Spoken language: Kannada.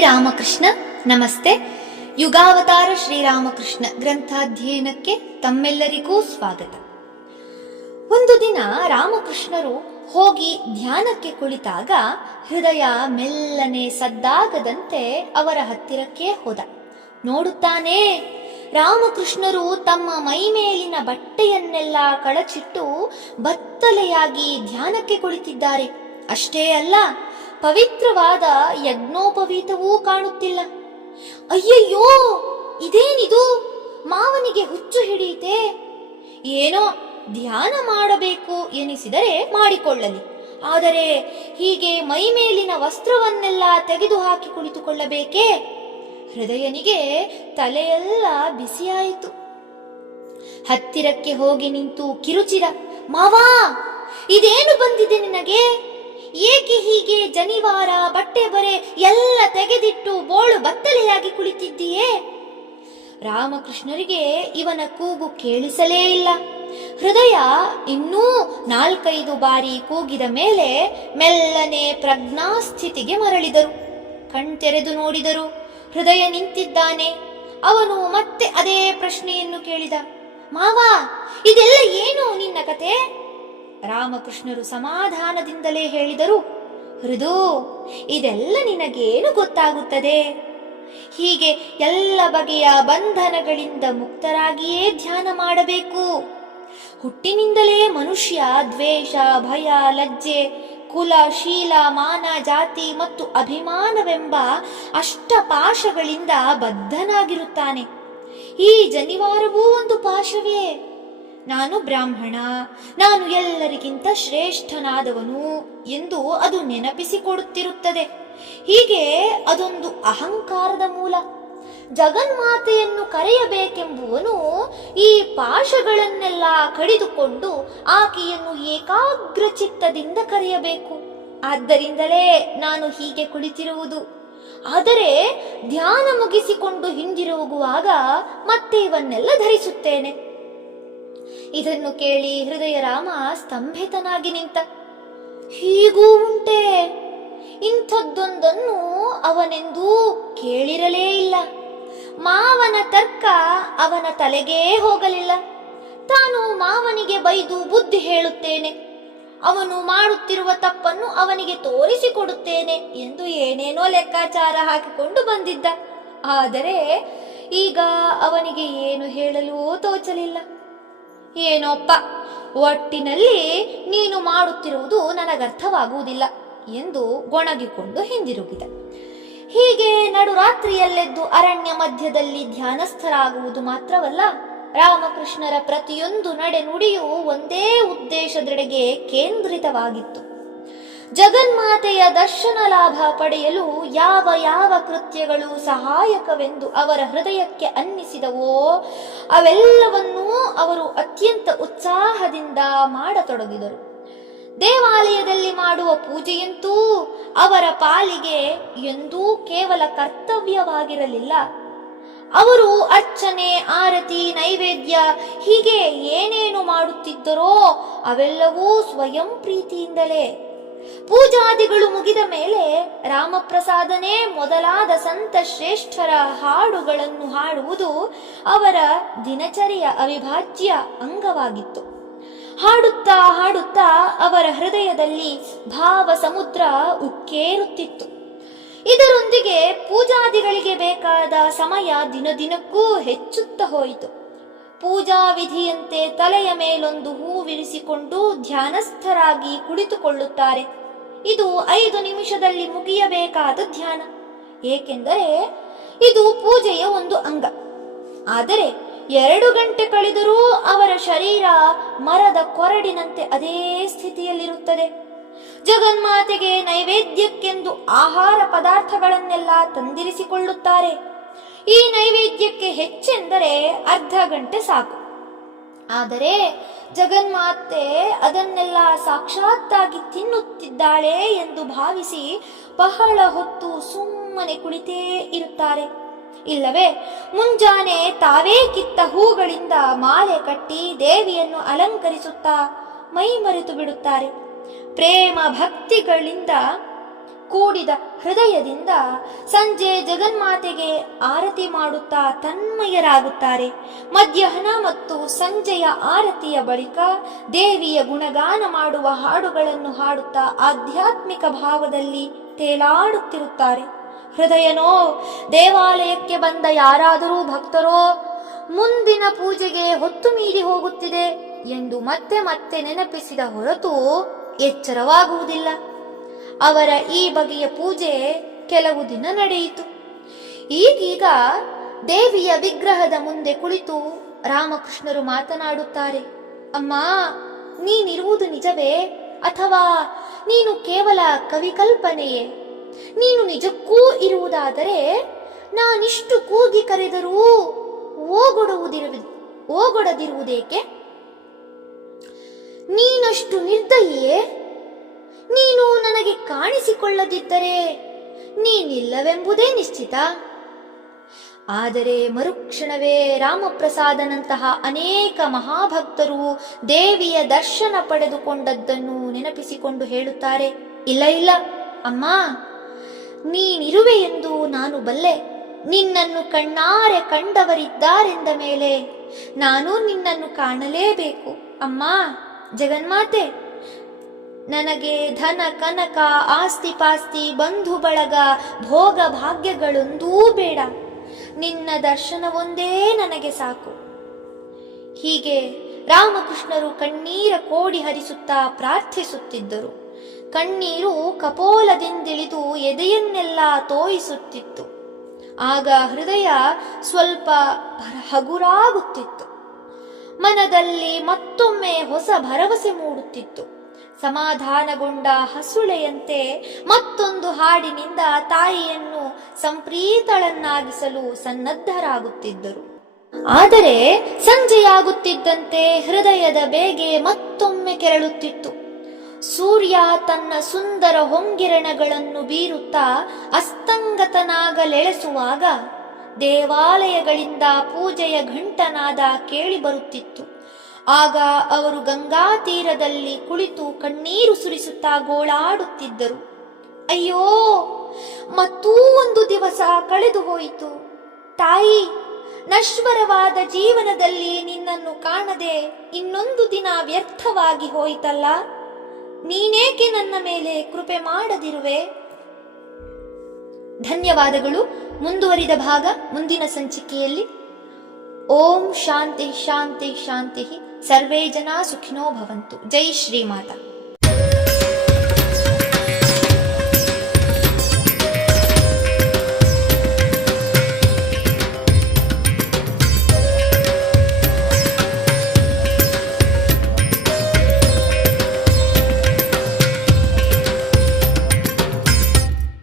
ಶ್ರೀರಾಮಕೃಷ್ಣ ನಮಸ್ತೆ. ಯುಗಾವತಾರ ಶ್ರೀರಾಮಕೃಷ್ಣ ಗ್ರಂಥಾಧ್ಯಯನಕ್ಕೆ ತಮ್ಮೆಲ್ಲರಿಗೂ ಸ್ವಾಗತ. ಒಂದು ದಿನ ರಾಮಕೃಷ್ಣರು ಹೋಗಿ ಧ್ಯಾನಕ್ಕೆ ಕುಳಿತಾಗ ಹೃದಯ ಮೆಲ್ಲನೆ ಸದ್ದಾಗದಂತೆ ಅವರ ಹತ್ತಿರಕ್ಕೆ ಹೋದ. ನೋಡುತ್ತಾನೆ, ರಾಮಕೃಷ್ಣರು ತಮ್ಮ ಮೈಮೇಲಿನ ಬಟ್ಟೆಯನ್ನೆಲ್ಲ ಕಳಚಿಟ್ಟು ಬತ್ತಲೆಯಾಗಿ ಧ್ಯಾನಕ್ಕೆ ಕುಳಿತಿದ್ದಾರೆ. ಅಷ್ಟೇ ಅಲ್ಲ, ಪವಿತ್ರವಾದ ಯಜ್ಞೋಪವೀತವೂ ಕಾಣುತ್ತಿಲ್ಲ. ಅಯ್ಯಯ್ಯೋ, ಇದೇನಿದು? ಮಾವನಿಗೆ ಹುಚ್ಚು ಹಿಡಿಯಿತೆ. ಏನೋ ಧ್ಯಾನ ಮಾಡಬೇಕು ಎನಿಸಿದರೆ ಮಾಡಿಕೊಳ್ಳಲಿ, ಆದರೆ ಹೀಗೆ ಮೈಮೇಲಿನ ವಸ್ತ್ರವನ್ನೆಲ್ಲ ತೆಗೆದುಹಾಕಿ ಕುಳಿತುಕೊಳ್ಳಬೇಕೇ? ಹೃದಯನಿಗೆ ತಲೆಯೆಲ್ಲ ಬಿಸಿಯಾಯಿತು. ಹತ್ತಿರಕ್ಕೆ ಹೋಗಿ ನಿಂತು ಕಿರುಚಿದ, ಮಾವಾ, ಇದೇನು ಬಂದಿದೆ ನಿನಗೆ? ಏಕೆ ಹೀಗೆ ಜನಿವಾರ ಬಟ್ಟೆ ಬರೆ ಎಲ್ಲ ತೆಗೆದಿಟ್ಟು ಬೋಳು ಬತ್ತಲೆಯಾಗಿ ಕುಳಿತಿದ್ದೀಯೇ? ರಾಮಕೃಷ್ಣರಿಗೆ ಇವನ ಕೂಗು ಕೇಳಿಸಲೇ ಇಲ್ಲ. ಹೃದಯ ಇನ್ನೂ 4-5 ಬಾರಿ ಕೂಗಿದ ಮೇಲೆ ಮೆಲ್ಲನೆ ಪ್ರಜ್ಞಾಸ್ಥಿತಿಗೆ ಮರಳಿದರು. ಕಣ್ತೆರೆದು ನೋಡಿದರು, ಹೃದಯ ನಿಂತಿದ್ದಾನೆ. ಅವನು ಮತ್ತೆ ಅದೇ ಪ್ರಶ್ನೆಯನ್ನು ಕೇಳಿದ, ಮಾವಾ, ಇದೆಲ್ಲ ಏನು ನಿನ್ನ ಕತೆ? ರಾಮಕೃಷ್ಣರು ಸಮಾಧಾನದಿಂದಲೇ ಹೇಳಿದರು, ಹೃದು, ಇದೆಲ್ಲ ನಿನಗೇನು ಗೊತ್ತಾಗುತ್ತದೆ? ಹೀಗೆ ಎಲ್ಲ ಬಗೆಯ ಬಂಧನಗಳಿಂದ ಮುಕ್ತರಾಗಿಯೇ ಧ್ಯಾನ ಮಾಡಬೇಕು. ಹುಟ್ಟಿನಿಂದಲೇ ಮನುಷ್ಯ ದ್ವೇಷ, ಭಯ, ಲಜ್ಜೆ, ಕುಲ, ಶೀಲ, ಮಾನ, ಜಾತಿ ಮತ್ತು ಅಭಿಮಾನವೆಂಬ ಅಷ್ಟಪಾಶಗಳಿಂದ ಬದ್ಧನಾಗಿರುತ್ತಾನೆ. ಈ ಜನಿವಾರವೂ ಒಂದು ಪಾಶವೇ. ನಾನು ಬ್ರಾಹ್ಮಣ, ನಾನು ಎಲ್ಲರಿಗಿಂತ ಶ್ರೇಷ್ಠನಾದವನು ಎಂದು ಅದು ನೆನಪಿಸಿಕೊಡುತ್ತಿರುತ್ತದೆ. ಹೀಗೆ ಅದೊಂದು ಅಹಂಕಾರದ ಮೂಲ. ಜಗನ್ಮಾತೆಯನ್ನು ಕರೆಯಬೇಕೆಂಬುವನು ಈ ಪಾಶಗಳನ್ನೆಲ್ಲ ಕಡಿದುಕೊಂಡು ಆಕೆಯನ್ನು ಏಕಾಗ್ರ ಚಿತ್ತದಿಂದ ಕರೆಯಬೇಕು. ಆದ್ದರಿಂದಲೇ ನಾನು ಹೀಗೆ ಕುಳಿತಿರುವುದು. ಆದರೆ ಧ್ಯಾನ ಮುಗಿಸಿಕೊಂಡು ಹಿಂದಿರುಗುವಾಗ ಮತ್ತೆ ಇವನ್ನೆಲ್ಲ ಧರಿಸುತ್ತೇನೆ. ಇದನ್ನು ಕೇಳಿ ಹೃದಯ ರಾಮ ಸ್ತಂಭಿತನಾಗಿ ನಿಂತ. ಹೀಗೂ ಉಂಟೆ? ಇಂಥದ್ದೊಂದನ್ನು ಅವನೆಂದೂ ಕೇಳಿರಲೇ ಇಲ್ಲ. ಮಾವನ ತರ್ಕ ಅವನ ತಲೆಗೇ ಹೋಗಲಿಲ್ಲ. ತಾನು ಮಾವನಿಗೆ ಬೈದು ಬುದ್ಧಿ ಹೇಳುತ್ತೇನೆ, ಅವನು ಮಾಡುತ್ತಿರುವ ತಪ್ಪನ್ನು ಅವನಿಗೆ ತೋರಿಸಿಕೊಡುತ್ತೇನೆ ಎಂದು ಏನೇನೋ ಲೆಕ್ಕಾಚಾರ ಹಾಕಿಕೊಂಡು ಬಂದಿದ್ದ. ಆದರೆ ಈಗ ಅವನಿಗೆ ಏನು ಹೇಳಲೂ ತೋಚಲಿಲ್ಲ. ಏನೋಪ್ಪ, ಒಟ್ಟಿನಲ್ಲಿ ನೀನು ಮಾಡುತ್ತಿರುವುದು ನನಗರ್ಥವಾಗುವುದಿಲ್ಲ ಎಂದು ಗೊಣಗಿಕೊಂಡು ಹಿಂದಿರುಗಿದ. ಹೀಗೆ ನಡುರಾತ್ರಿಯಲ್ಲೆದ್ದು ಅರಣ್ಯ ಮಧ್ಯದಲ್ಲಿ ಧ್ಯಾನಸ್ಥರಾಗುವುದು ಮಾತ್ರವಲ್ಲ, ರಾಮಕೃಷ್ಣರ ಪ್ರತಿಯೊಂದು ನಡೆನುಡಿಯೂ ಒಂದೇ ಉದ್ದೇಶದೆಡೆಗೆ ಕೇಂದ್ರಿತವಾಗಿತ್ತು. ಜಗನ್ಮಾತೆಯ ದರ್ಶನ ಲಾಭ ಪಡೆಯಲು ಯಾವ ಯಾವ ಕೃತ್ಯಗಳು ಸಹಾಯಕವೆಂದು ಅವರ ಹೃದಯಕ್ಕೆ ಅನ್ನಿಸಿದವೋ ಅವೆಲ್ಲವನ್ನೂ ಅವರು ಅತ್ಯಂತ ಉತ್ಸಾಹದಿಂದ ಮಾಡತೊಡಗಿದರು. ದೇವಾಲಯದಲ್ಲಿ ಮಾಡುವ ಪೂಜೆಯಂತೂ ಅವರ ಪಾಲಿಗೆ ಎಂದೂ ಕೇವಲ ಕರ್ತವ್ಯವಾಗಿರಲಿಲ್ಲ. ಅವರು ಅರ್ಚನೆ, ಆರತಿ, ನೈವೇದ್ಯ ಹೀಗೆ ಏನೇನು ಮಾಡುತ್ತಿದ್ದರೋ ಅವೆಲ್ಲವೂ ಸ್ವಯಂ ಪ್ರೀತಿಯಿಂದಲೇ. ಪೂಜಾದಿಗಳು ಮುಗಿದ ಮೇಲೆ ರಾಮಪ್ರಸಾದನೇ ಮೊದಲಾದ ಸಂತ ಶ್ರೇಷ್ಠರ ಹಾಡುಗಳನ್ನು ಹಾಡುವುದು ಅವರ ದಿನಚರಿಯ ಅವಿಭಾಜ್ಯ ಅಂಗವಾಗಿತ್ತು. ಹಾಡುತ್ತಾ ಹಾಡುತ್ತಾ ಅವರ ಹೃದಯದಲ್ಲಿ ಭಾವ ಸಮುದ್ರ ಉಕ್ಕೇರುತ್ತಿತ್ತು. ಇದರೊಂದಿಗೆ ಪೂಜಾದಿಗಳಿಗೆ ಬೇಕಾದ ಸಮಯ ದಿನದಿನಕ್ಕೂ ಹೆಚ್ಚುತ್ತಾ ಹೋಯಿತು. ಪೂಜಾ ವಿಧಿಯಂತೆ ತಲೆಯ ಮೇಲೊಂದು ಹೂವಿರಿಸಿಕೊಂಡು ಧ್ಯಾನಸ್ಥರಾಗಿ ಕುಳಿತುಕೊಳ್ಳುತ್ತಾರೆ. ಇದು 5 ನಿಮಿಷದಲ್ಲಿ ಮುಗಿಯಬೇಕಾದ ಧ್ಯಾನ, ಏಕೆಂದರೆ ಇದು ಪೂಜೆಯ ಒಂದು ಅಂಗ. ಆದರೆ 2 ಗಂಟೆ ಕಳೆದರೂ ಅವರ ಶರೀರ ಮರದ ಕೊರಡಿನಂತೆ ಅದೇ ಸ್ಥಿತಿಯಲ್ಲಿರುತ್ತದೆ. ಜಗನ್ಮಾತೆಗೆ ನೈವೇದ್ಯಕ್ಕೆಂದು ಆಹಾರ ಪದಾರ್ಥಗಳನ್ನೆಲ್ಲ ತಂದಿರಿಸಿಕೊಳ್ಳುತ್ತಾರೆ. ಈ ನೈವೇದ್ಯಕ್ಕೆ ಹೆಚ್ಚೆಂದರೆ ಅರ್ಧ ಗಂಟೆ ಸಾಕು. ಆದರೆ ಜಗನ್ಮಾತೆ ಅದನ್ನೆಲ್ಲ ಸಾಕ್ಷಾತ್ತಾಗಿ ತಿನ್ನುತ್ತಿದ್ದಾಳೆ ಎಂದು ಭಾವಿಸಿ ಬಹಳ ಹೊತ್ತು ಸುಮ್ಮನೆ ಕುಳಿತೇ ಇರುತ್ತಾರೆ. ಇಲ್ಲವೇ ಮುಂಜಾನೆ ತಾವೇ ಕಿತ್ತ ಹೂಗಳಿಂದ ಮಾಲೆ ಕಟ್ಟಿ ದೇವಿಯನ್ನು ಅಲಂಕರಿಸುತ್ತಾ ಮೈ ಮರೆತು ಬಿಡುತ್ತಾರೆ. ಪ್ರೇಮ ಭಕ್ತಿಗಳಿಂದ ಕೂಡಿದ ಹೃದಯದಿಂದ ಸಂಜೆ ಜಗನ್ಮಾತೆಗೆ ಆರತಿ ಮಾಡುತ್ತಾ ತನ್ಮಯರಾಗುತ್ತಾರೆ. ಮಧ್ಯಾಹ್ನ ಮತ್ತು ಸಂಜೆಯ ಆರತಿಯ ಬಳಿಕ ದೇವಿಯ ಗುಣಗಾನ ಮಾಡುವ ಹಾಡುಗಳನ್ನು ಹಾಡುತ್ತಾ ಆಧ್ಯಾತ್ಮಿಕ ಭಾವದಲ್ಲಿ ತೇಲಾಡುತ್ತಿರುತ್ತಾರೆ. ಹೃದಯನೋ ದೇವಾಲಯಕ್ಕೆ ಬಂದ ಯಾರಾದರೂ ಭಕ್ತರೋ ಮುಂದಿನ ಪೂಜೆಗೆ ಹೊತ್ತು ಮೀರಿ ಹೋಗುತ್ತಿದೆ ಎಂದು ಮತ್ತೆ ಮತ್ತೆ ನೆನಪಿಸಿದ ಹೊರತು ಎಚ್ಚರವಾಗುವುದಿಲ್ಲ. ಅವರ ಈ ಬಗೆಯ ಪೂಜೆ ಕೆಲವು ದಿನ ನಡೆಯಿತು. ಈಗೀಗ ದೇವಿಯ ವಿಗ್ರಹದ ಮುಂದೆ ಕುಳಿತು ರಾಮಕೃಷ್ಣರು ಮಾತನಾಡುತ್ತಾರೆ. ಅಮ್ಮ, ನೀನಿರುವುದು ನಿಜವೇ ಅಥವಾ ನೀನು ಕೇವಲ ಕವಿಕಲ್ಪನೆಯೇ? ನೀನು ನಿಜಕ್ಕೂ ಇರುವುದಾದರೆ ನಾನಿಷ್ಟು ಕೂಗಿ ಕರೆದರೂ ಓಗೊಡದಿರುವುದೇಕೆ? ನೀನಷ್ಟು ನಿರ್ದಯಿಯೇ? ನೀನು ನನಗೆ ಕಾಣಿಸಿಕೊಳ್ಳದಿದ್ದರೆ ನೀನಿಲ್ಲವೆಂಬುದೇ ನಿಶ್ಚಿತ. ಆದರೆ ಮರುಕ್ಷಣವೇ ರಾಮಪ್ರಸಾದನಂತಹ ಅನೇಕ ಮಹಾಭಕ್ತರು ದೇವಿಯ ದರ್ಶನ ಪಡೆದುಕೊಂಡದ್ದನ್ನು ನೆನಪಿಸಿಕೊಂಡು ಹೇಳುತ್ತಾರೆ, ಇಲ್ಲ ಇಲ್ಲ ಅಮ್ಮ, ನೀನಿರುವೆ ಎಂದು ನಾನು ಬಲ್ಲೆ. ನಿನ್ನನ್ನು ಕಣ್ಣಾರೆ ಕಂಡವರಿದ್ದಾರೆಂದ ಮೇಲೆ ನಾನು ನಿನ್ನನ್ನು ಕಾಣಲೇಬೇಕು. ಅಮ್ಮ ಜಗನ್ಮಾತೆ, ನನಗೆ ಧನ ಕನಕ ಆಸ್ತಿ ಪಾಸ್ತಿ ಬಂಧು ಬಳಗ ಭೋಗ ಭಾಗ್ಯಗಳೊಂದೂ ಬೇಡ. ನಿನ್ನ ದರ್ಶನವೊಂದೇ ನನಗೆ ಸಾಕು. ಹೀಗೆ ರಾಮಕೃಷ್ಣರು ಕಣ್ಣೀರ ಕೋಡಿ ಹರಿಸುತ್ತಾ ಪ್ರಾರ್ಥಿಸುತ್ತಿದ್ದರು. ಕಣ್ಣೀರು ಕಪೋಲದಿಂದಿಳಿದು ಎದೆಯನ್ನೆಲ್ಲ ತೋಯಿಸುತ್ತಿತ್ತು. ಆಗ ಹೃದಯ ಸ್ವಲ್ಪ ಹಗುರಾಗುತ್ತಿತ್ತು. ಮನದಲ್ಲಿ ಮತ್ತೊಮ್ಮೆ ಹೊಸ ಭರವಸೆ ಮೂಡುತ್ತಿತ್ತು. ಸಮಾಧಾನಗೊಂಡ ಹಸುಳೆಯಂತೆ ಮತ್ತೊಂದು ಹಾಡಿನಿಂದ ತಾಯಿಯನ್ನು ಸಂಪ್ರೀತಳನ್ನಾಗಿಸಲು ಸನ್ನದ್ಧರಾಗುತ್ತಿದ್ದರು. ಆದರೆ ಸಂಜೆಯಾಗುತ್ತಿದ್ದಂತೆ ಹೃದಯದ ಬೇಗೆ ಮತ್ತೊಮ್ಮೆ ಕೆರಳುತ್ತಿತ್ತು. ಸೂರ್ಯ ತನ್ನ ಸುಂದರ ಹೊಂಗಿರಣಗಳನ್ನು ಬೀರುತ್ತಾ ಅಸ್ತಂಗತನಾಗಲೆಳೆಸುವಾಗ ದೇವಾಲಯಗಳಿಂದ ಪೂಜೆಯ ಘಂಟನಾದ ಕೇಳಿಬರುತ್ತಿತ್ತು. ಆಗ ಅವರು ಗಂಗಾ ತೀರದಲ್ಲಿ ಕುಳಿತು ಕಣ್ಣೀರು ಸುರಿಸುತ್ತಾ ಗೋಳಾಡುತ್ತಿದ್ದರು. ಅಯ್ಯೋ, ಮತ್ತೂ ಒಂದು ದಿವಸ ಕಳೆದು ಹೋಯಿತು. ತಾಯಿ, ನಶ್ವರವಾದ ಜೀವನದಲ್ಲಿ ನಿನ್ನನ್ನು ಕಾಣದೆ ಇನ್ನೊಂದು ದಿನ ವ್ಯರ್ಥವಾಗಿ ಹೋಯಿತಲ್ಲ. ನೀನೇಕೆ ನನ್ನ ಮೇಲೆ ಕೃಪೆ ಮಾಡದಿರುವೆ? ಧನ್ಯವಾದಗಳು. ಮುಂದುವರಿದ ಭಾಗ ಮುಂದಿನ ಸಂಚಿಕೆಯಲ್ಲಿ. ಓಂ ಶಾಂತಿ ಶಾಂತಿ ಶಾಂತಿ. ಸರ್ವೇ ಜನ ಸುಖಿನೋ ಭವಂತು. ಜೈ ಶ್ರೀಮಾತಾ.